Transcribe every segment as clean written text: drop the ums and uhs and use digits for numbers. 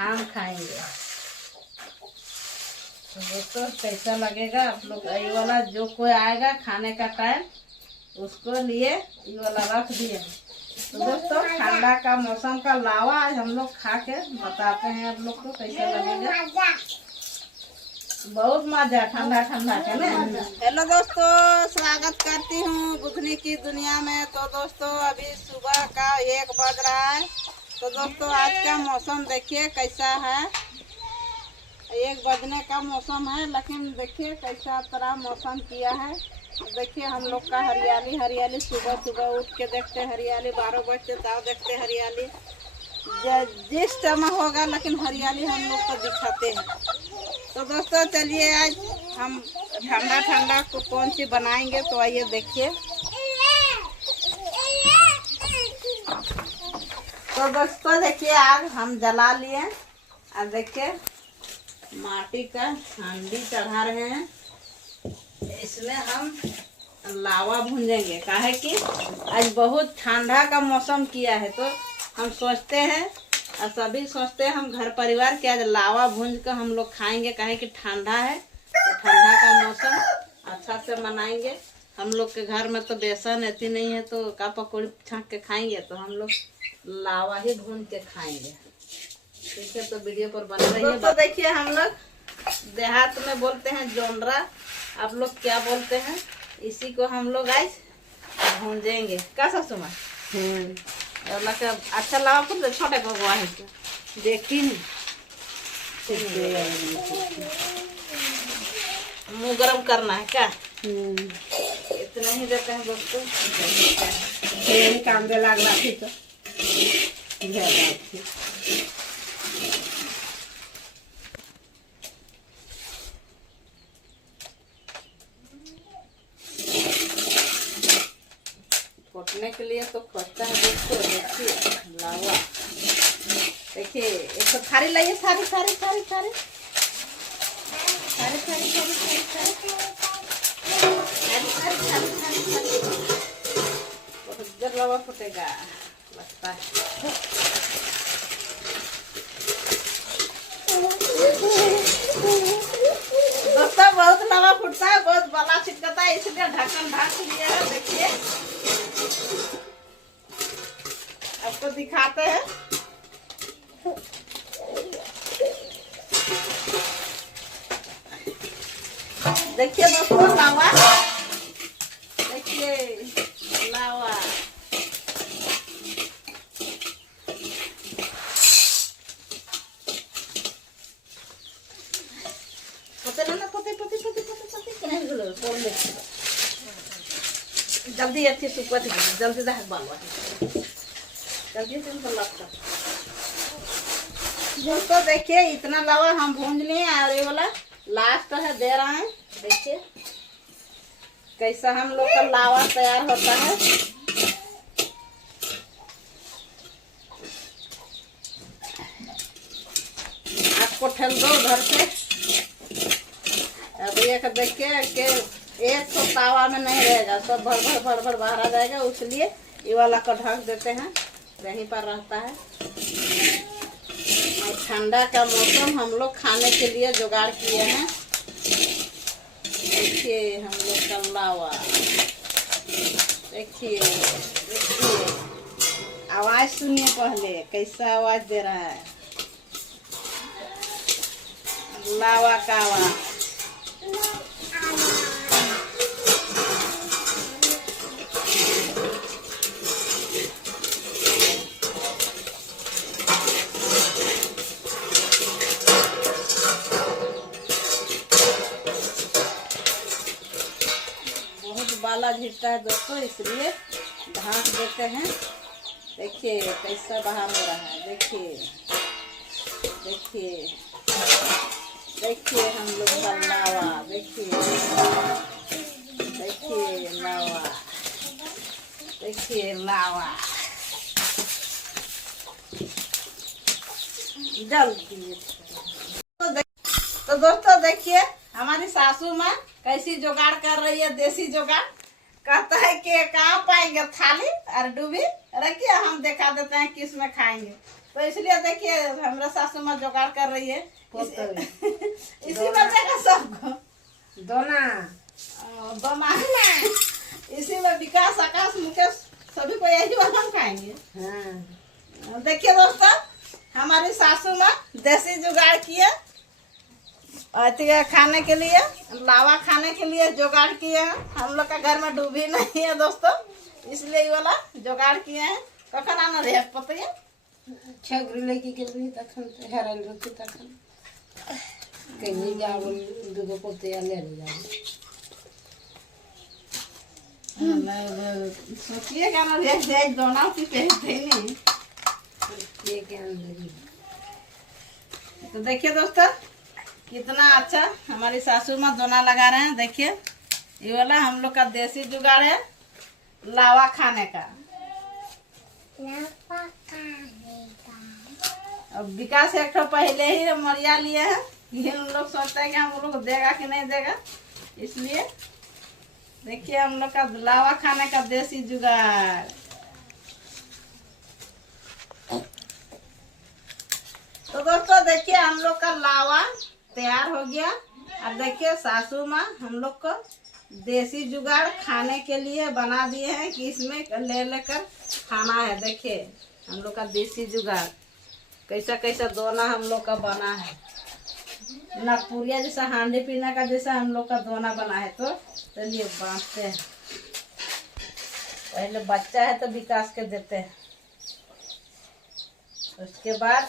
हम खाएंगे। तो दोस्तों कैसा लगेगा आप लोग, ये वाला जो कोई आएगा खाने का टाइम उसको लिए ये वाला रख दिए। तो दोस्तों ठंडा का मौसम का लावा आज हम लोग खा के बताते हैं आप लोग को कैसा लगेगा। बहुत मजा ठंडा ठंडा के ना। हेलो दोस्तों, स्वागत करती हूँ बुधनी की दुनिया में। तो दोस्तों अभी सुबह का 1 बज रहा है। तो दोस्तों आज का मौसम देखिए कैसा है। 1 बजने का मौसम है, लेकिन देखिए कैसा तरह मौसम किया है। देखिए हम लोग का हरियाली हरियाली, सुबह सुबह उठ के देखते हरियाली, 12 बजते तब देखते हरियाली। जिस टाइम होगा लेकिन हरियाली हम लोग को दिखाते हैं। तो दोस्तों चलिए आज हम ठंडा ठंडा को कौन सी बनाएंगे, तो आइए देखिए। तो दोस्तों देखिए आज हम जला लिए और देखिए माटी का हांडी चढ़ा रहे हैं। इसमें हम लावा भूंजेंगे, काहे कि आज बहुत ठंडा का मौसम किया है। तो हम सोचते हैं और सभी सोचते हैं हम घर परिवार के आज लावा भूंज कर हम लोग खाएंगे, काहे कि ठंडा है। तो ठंडा का मौसम अच्छा से मनाएंगे। हम लोग के घर में तो बेसन ऐसी नहीं है तो का पकौड़ी छाँक के खाएंगे, तो हम लोग लावा ही भूंज के खाएंगे। ठीक है, तो वीडियो पर बन रही है। तो देखिए हम लोग देहात में बोलते हैं जोंडरा, आप लोग क्या बोलते हैं, इसी को हम लोग आज भूंजेंगे। का ससुमा अच्छा लावा खुद छोटे भगवा है देखी नहीं। मुँह गरम करना है क्या? इतना ही देते हैं दोस्तों। काम दे लग रहा थी तो फोटने के लिए तो खोजता है दोस्तों। देखिए लावा, देखिए एक तो थारी लाइए, थारी थारी थारी थारी थारी थारी थारी थारी थारी लावा फुटेगा लगता है। दोस्तों बहुत लावा फुटता है, बहुत बला छिटकता है, इसलिए ढक्कन ढक लिया है। देखिए आपको दिखाते हैं। देखिए दोस्तों लावा, देखिए लावा। जल्दी अच्छी सुखवा थी, जल्दी दे बालवा जल्दी से लगता। दोस्तों देखिए इतना लावा हम भूंज लिए और ये वाला लास्ट है दे रहा है। देखिए कैसा हम लोग का लावा तैयार होता है। आपको ठेल दो घर से। अब ये देखिए कि एक तो तावा में नहीं रहेगा, सब भर भर भर भर बाहर आ जाएगा, इसलिए ये वाला को ढक देते हैं, यहीं पर रहता है। और ठंडा का मौसम हम लोग खाने के लिए जुगाड़ किए हैं। देखिए हम लोग का लावा, देखिए देखिए आवाज सुनिए पहले कैसा आवाज दे रहा है लावा का आवाज। बाला झिरता है दोस्तों, इसलिए ढाँक देते हैं। देखिए कैसा बाहर हो रहा है। देखिए देखिए देखिए हम लोग का लावा, देखिए देखिए लावा, देखिए लावा जल्दी। तो दोस्तों देखिए हमारी सासू माँ कैसी जुगाड़ कर रही है, देसी जुगाड़। कहता है कि कहाँ पाएंगे थाली और डूबी, रखिए हम दिखा देते हैं किस में खाएंगे। तो इसलिए देखिए हमारा सासू माँ जुगाड़ कर रही है इसी में देगा सबको दोना दोना इसी में विकास आकाश मुकेश सभी को यही वाला खाएंगे। हाँ देखिए दोस्तों हमारी सासू माँ देसी जुगाड़ किए खाने के लिए, लावा खाने के लिए जुगाड़ किए हैं। हम लोग का घर में डूबी नहीं है दोस्तों, इसलिए ये वाला जुगाड़ किए हैं। कखन आना रहे पता है छगरी लेके के भी तखन हेरल रखी तखन कहीं जाओ दुगो पोते ले जाओ। सोचिए क्या ना रहे दोनों की कहते नहीं ये के अंदर। तो देखिए दोस्तों कितना अच्छा हमारी सासू माँ दोना लगा रहे हैं। देखिए ये वाला हम लोग का देसी जुगाड़ है लावा खाने का। अब विकास एक तो पहले ही मरिया लिए हैं, ये उन लोग सोचते हैं कि हम लोग देगा कि नहीं देगा, इसलिए देखिए हम लोग का लावा खाने का देसी जुगाड़। तो दोस्तों देखिए हम लोग का लावा तैयार हो गया। अब देखिए सासू माँ हम लोग को देसी जुगाड़ खाने के लिए बना दिए हैं कि इसमें ले लेकर खाना है। देखिए हम लोग का देसी जुगाड़ कैसा कैसा दोना हम लोग का बना है, ना पूरिया जैसा हांडी पीना का जैसा हम लोग का दोना बना है। तो चलिए बांटते हैं। पहले बच्चा है तो विकास के देते हैं, उसके बाद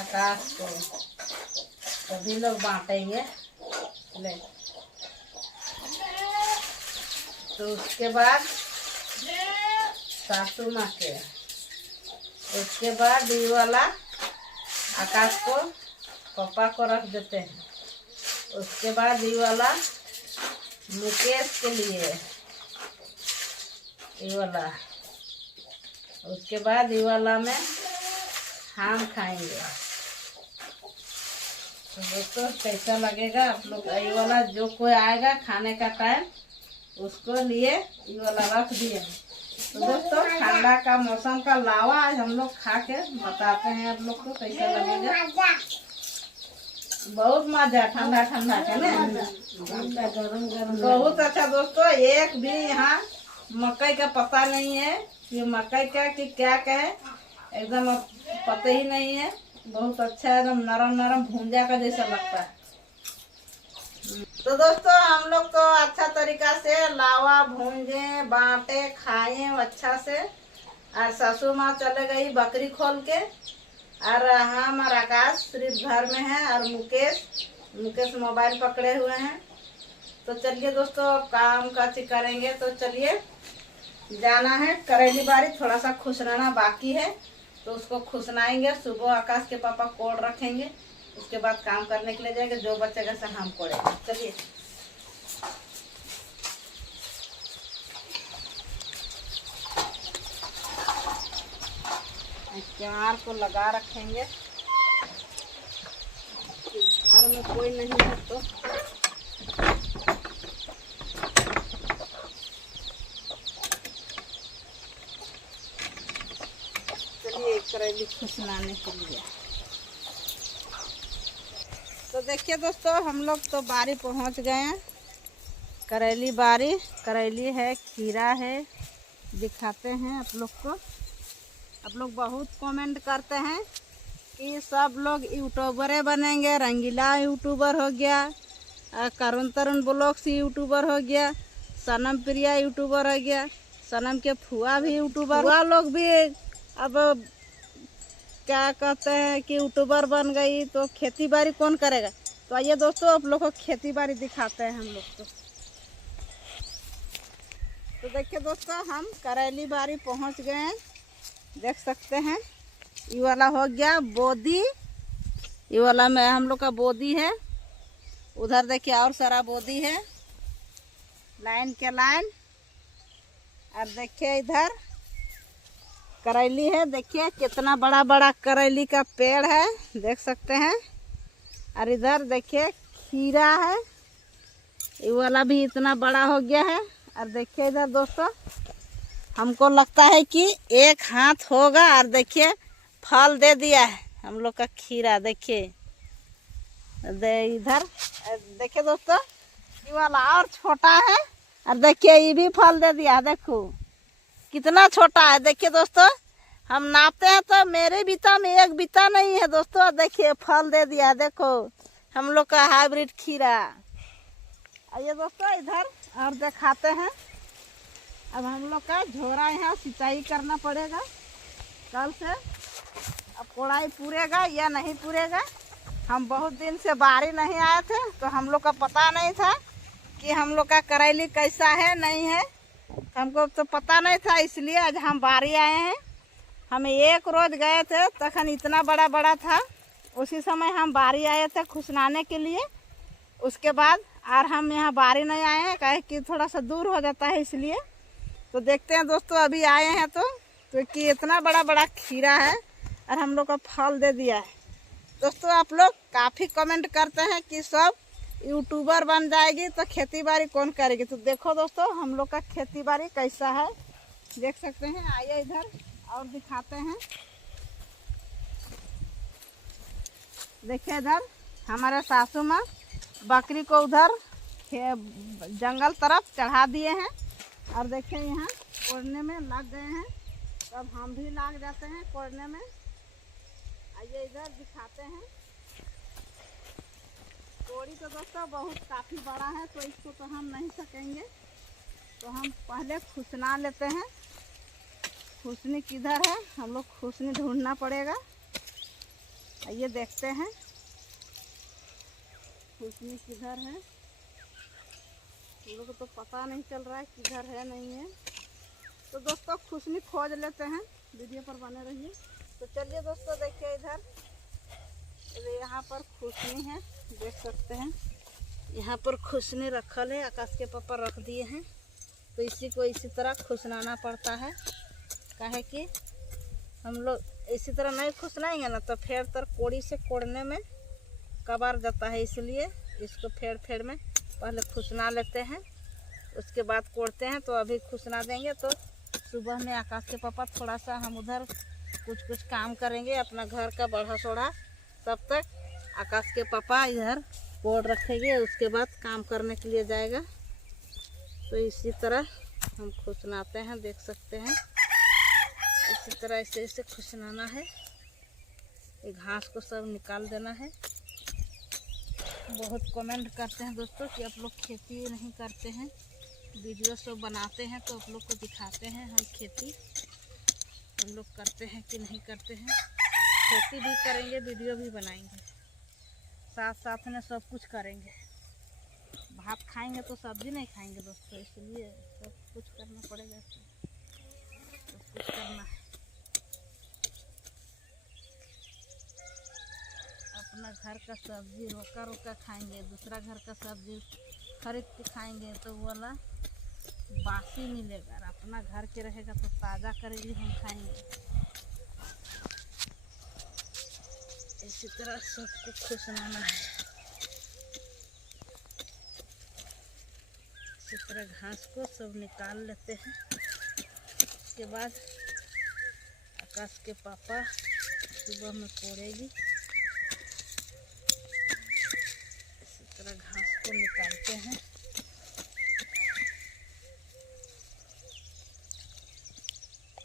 आकाश को, सभी लोग बांटेंगे। ले तो उसके बाद सासू माँ के, उसके बाद ये वाला आकाश को पापा को रख देते हैं। उसके बाद ये वाला मुकेश के लिए ये वाला, उसके बाद ये वाला में हम खाएंगे। तो दोस्तों कैसा लगेगा आप लोग, ये वाला जो कोई आएगा खाने का टाइम उसको लिए ये वाला रख दिए। तो दोस्तों ठंडा का मौसम का लावा आज हम लोग खा के बताते हैं आप लोग को कैसा लगेगा। बहुत मजा ठंडा ठंडा के ना, गरम गरम बहुत अच्छा दोस्तों। एक भी यहाँ मकई का पता नहीं है कि मकई का कि क्या है, एकदम पता ही नहीं है। बहुत अच्छा एकदम नरम नरम भूंजा का जैसा लगता है। तो दोस्तों हम लोग तो अच्छा तरीका से लावा भूंजे बांटे खाए अच्छा से। और सासू माँ चले गई बकरी खोल के, और हम और आकाश सिर्फ घर में है, और मुकेश मोबाइल पकड़े हुए हैं। तो चलिए दोस्तों काम काची करेंगे। तो चलिए जाना है करेली बारी, थोड़ा सा खुशराना बाकी है तो उसको खुशनाएंगे। सुबह आकाश के पापा कोड़ रखेंगे, उसके बाद काम करने के लिए जाएंगे। जो बच्चेगा से हम कोड़ेंगे। चलिए चार को लगा रखेंगे, घर में कोई नहीं है तो चलिए करेली खुशनाने के लिए। तो देखिए दोस्तों हम लोग तो बारी पहुंच गए हैं, करेली बारी। करेली है, खीरा है, दिखाते हैं आप लोग को। आप लोग बहुत कमेंट करते हैं कि सब लोग यूट्यूबरे बनेंगे, रंगीला यूट्यूबर हो गया, करुण तरुण ब्लॉग्स यूट्यूबर हो गया, सनम प्रिया यूट्यूबर हो गया, सनम के फुआ भी यूट्यूबर, फुआ लोग भी अब क्या कहते हैं कि यूट्यूबर बन गई। तो खेती बाड़ी कौन करेगा। तो आइए दोस्तों आप लोग को खेती बाड़ी दिखाते हैं हम लोग को। तो देखिए दोस्तों हम करेली बाड़ी पहुंच गए हैं, देख सकते हैं। ये वाला हो गया बोदी, ये वाला में हम लोग का बोदी है। उधर देखिए और सारा बोदी है, लाइन के लाइन। और देखिए इधर करेली है, देखिए कितना बड़ा बड़ा करेली का पेड़ है, देख सकते हैं। और इधर देखिए खीरा है, ये वाला भी इतना बड़ा हो गया है। और देखिए इधर दोस्तों हमको लगता है कि एक हाथ होगा। और देखिए फल दे दिया है हम लोग का खीरा। देखिए इधर देखिए दोस्तों, ये वाला और छोटा है, और देखिए ये भी फल दे दिया। देखो कितना छोटा है। देखिए दोस्तों, हम नापते हैं तो मेरे बीता में एक बीता नहीं है दोस्तों। देखिए फल दे दिया। देखो हम लोग का हाइब्रिड खीरा। आइए दोस्तों इधर और दिखाते हैं। अब हम लोग का झोरा यहाँ सिंचाई करना पड़ेगा कल से। अब कोड़ाई पूरेगा या नहीं पूरेगा। हम बहुत दिन से बारी नहीं आए थे तो हम लोग का पता नहीं था कि हम लोग का करेली कैसा है नहीं है, हमको तो पता नहीं था, इसलिए आज हम बारी आए हैं। हम एक रोज गए थे तखन इतना बड़ा बड़ा था, उसी समय हम बारी आए थे खुशनाने के लिए। उसके बाद और हम यहाँ बारी नहीं आए हैं, काहे कि थोड़ा सा दूर हो जाता है इसलिए। तो देखते हैं दोस्तों, अभी आए हैं तो कि इतना बड़ा बड़ा खीरा है और हम लोग का फल दे दिया है। दोस्तों आप लोग काफ़ी कमेंट करते हैं कि सब यूट्यूबर बन जाएगी तो खेती बाड़ी कौन करेगी। तो देखो दोस्तों हम लोग का खेती बाड़ी कैसा है, देख सकते हैं। आइए इधर और दिखाते हैं। देखिए इधर हमारे सासू माँ बकरी को उधर जंगल तरफ चढ़ा दिए हैं, और देखिए यहाँ कोड़ने में लग गए हैं। तब हम भी लग जाते हैं कोड़ने में। आइए इधर दिखाते हैं। कोड़ी तो दोस्तों बहुत काफ़ी बड़ा है, तो इसको तो हम नहीं सकेंगे, तो हम पहले खुसना लेते हैं। खुसनी किधर है, हम लोग खुसनी ढूंढना पड़ेगा। आइए देखते हैं खुसनी किधर है। हम लोग को तो पता नहीं चल रहा है किधर है नहीं है। तो दोस्तों खुसनी खोज लेते हैं, वीडियो पर बने रहिए। तो चलिए दोस्तों देखिए इधर यहाँ पर खुसनी है, देख सकते हैं। यहाँ पर खुसनी रखल है, आकाश के पापा रख दिए हैं। तो इसी को इसी तरह खुसनाना पड़ता है, काहे कि हम लोग इसी तरह नहीं खुसनाएंगे ना तो फेर तर कोड़ी से कोड़ने में कबार जाता है, इसलिए इसको फेर फेर में पहले खुसना लेते हैं, उसके बाद कोड़ते हैं। तो अभी खुसना देंगे तो सुबह में आकाश के पापा थोड़ा सा हम उधर कुछ काम करेंगे अपना घर का बढ़ा सोढ़ा, तब तक आकाश के पापा इधर कोड़ रखेंगे, उसके बाद काम करने के लिए जाएगा। तो इसी तरह हम खुसनाते हैं, देख सकते हैं। इसी तरह ऐसे खुसनाना है। ये घास को सब निकाल देना है। बहुत कमेंट करते हैं दोस्तों कि आप लोग खेती नहीं करते हैं, वीडियो सब बनाते हैं तो आप लोग को दिखाते हैं हम खेती हम लोग करते हैं कि नहीं करते हैं। खेती भी करेंगे, वीडियो भी बनाएंगे, साथ साथ में सब कुछ करेंगे। भात खाएंगे तो सब्जी नहीं खाएंगे दोस्तों, इसलिए सब कुछ करना पड़ेगा, सब कुछ करना है। अपना घर का सब्जी रोका रोका खाएंगे, दूसरा घर का सब्जी खरीद के खाएंगे तो वो वाला बासी मिलेगा, और अपना घर के रहेगा तो ताज़ा करेगी हम खाएंगे। इसी तरह सब कुछ खुसनाना है। इसी तरह घास को सब निकाल लेते हैं। उसके बाद आकाश के पापा सुबह में कोड़ेगी। इसी तरह घास को निकालते हैं।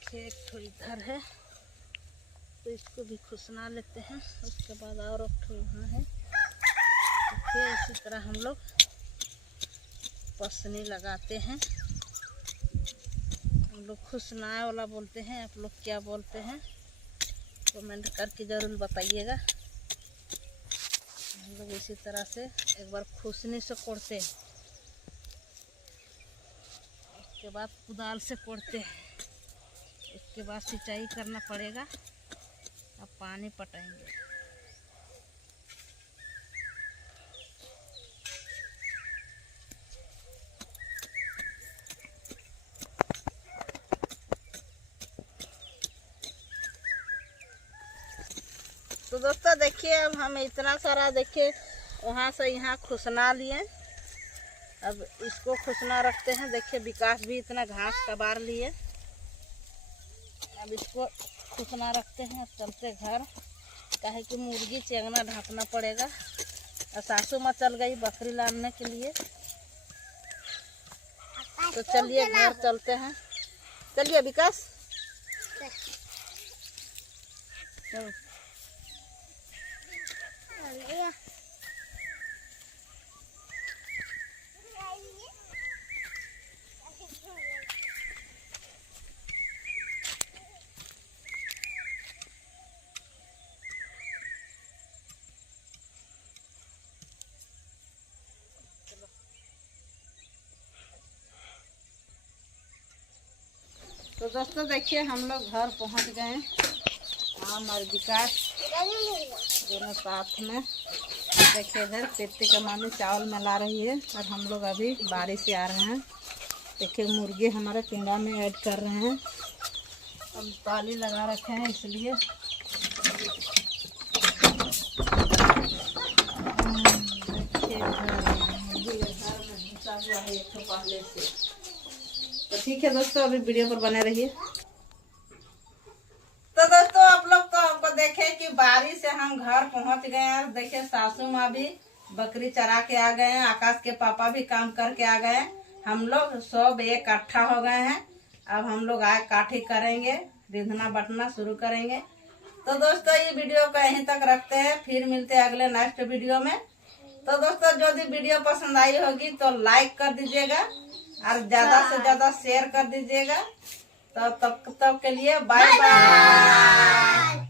खेत थोड़ी इधर है तो इसको भी खुसना लेते हैं। उसके बाद और वहाँ है, तो फिर इसी तरह हम लोग पसनी लगाते हैं। हम लोग खुसनाए वाला बोलते हैं, आप लोग क्या बोलते हैं कमेंट करके ज़रूर बताइएगा। हम लोग इसी तरह से एक बार खुसनी से कोड़ते हैं, उसके बाद कुदाल से कोड़ते हैं, उसके बाद सिंचाई करना पड़ेगा, अब पानी पटाएंगे। तो दोस्तों देखिए अब हम इतना सारा देखिए वहाँ से यहाँ खुसना लिए। अब इसको खुसना रखते हैं। देखिए विकास भी इतना घास कबार लिए। अब इसको सूखना रखते हैं और चलते घर, काहे कि मुर्गी चेंगना ढांपना पड़ेगा। और सासू माँ चल गई बकरी लाने के लिए, तो चलिए घर चलते हैं। चलिए विकास। तो दोस्तों देखिए हम लोग घर पहुंच गए हैं, हम और विकास दोनों साथ में। देखिए इधर पेटी का मामी चावल मिला रही है और हम लोग अभी बारिश से आ रहे हैं। देखिए मुर्गे हमारे पिंडा में ऐड कर रहे हैं, हम पाली लगा रखे हैं इसलिए। देखिए मुर्गी घर में घुसा हुआ है एक तो पहले से। तो ठीक है दोस्तों, अभी वीडियो पर बने रहिए। तो दोस्तों आप लोग तो आपको देखे कि बारिश से हम घर पहुंच गए हैं। देखिए सासू माँ भी बकरी चरा के आ गए हैं, आकाश के पापा भी काम करके आ गए हैं, हम लोग सब इकट्ठा हो गए हैं। अब हम लोग आग काठी करेंगे, रिंधना बटना शुरू करेंगे। तो दोस्तों ये वीडियो को यहीं तक रखते हैं, फिर मिलते हैं अगले नेक्स्ट वीडियो में। तो दोस्तों जो भी वीडियो पसंद आई होगी तो लाइक कर दीजिएगा और ज्यादा से ज्यादा शेयर कर दीजिएगा। तो तब के लिए बाय बाय।